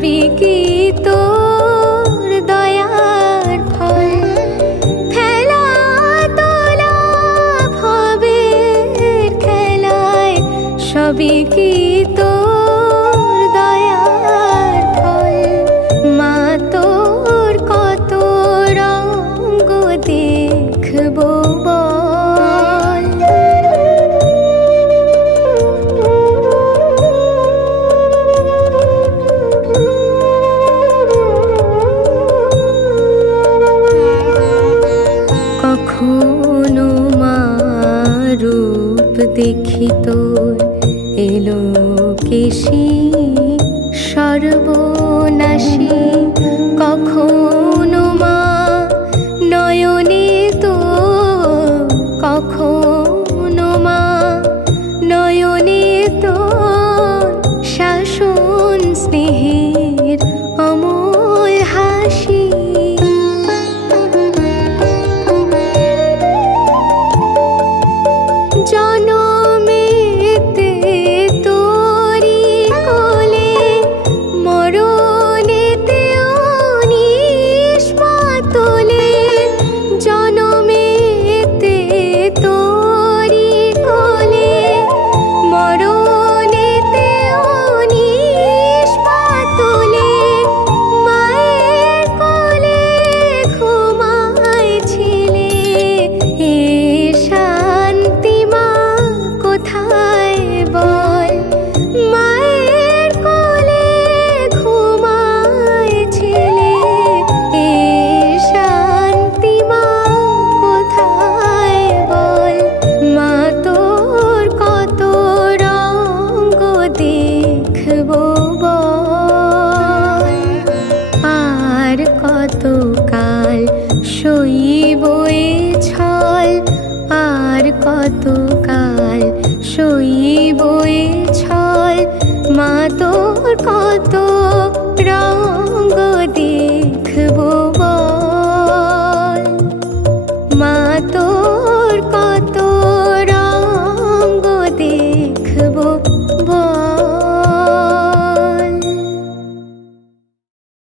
সবই কি তোর দয়ার ফল। খেলা তোলা ভবের খেলায় সবই কি তোর দয়ার ফল। মা তোর কত রঙ্গ দেখবো বল। কখনো মা রূপ দেখি তোর এলো কেশি সর্বনাশী। কখনো মা নয়নে তোর, কখনো মা নয়নে তোর শাসন স্নেহের অমল হাসি। জনমেতে তোরি কোলে মরণেতেও নিষ্পা তোলে। জনমেতে তোরি কোলে মরণেতেও নিষ্পা তোলে। মায়ের কোলে ঘুমাইছিলে এ শান্তি মা কোথায় বল। মায়ের কোলে ঘুমাইছিলে এ শান্তি মা কোথায় বল। মা তোর কত রঙ্গ দেখবো বল। আর কত কাল সইব এ ছল, আর কত কাল সইব এ ছল। মা তোর কত রঙ্গ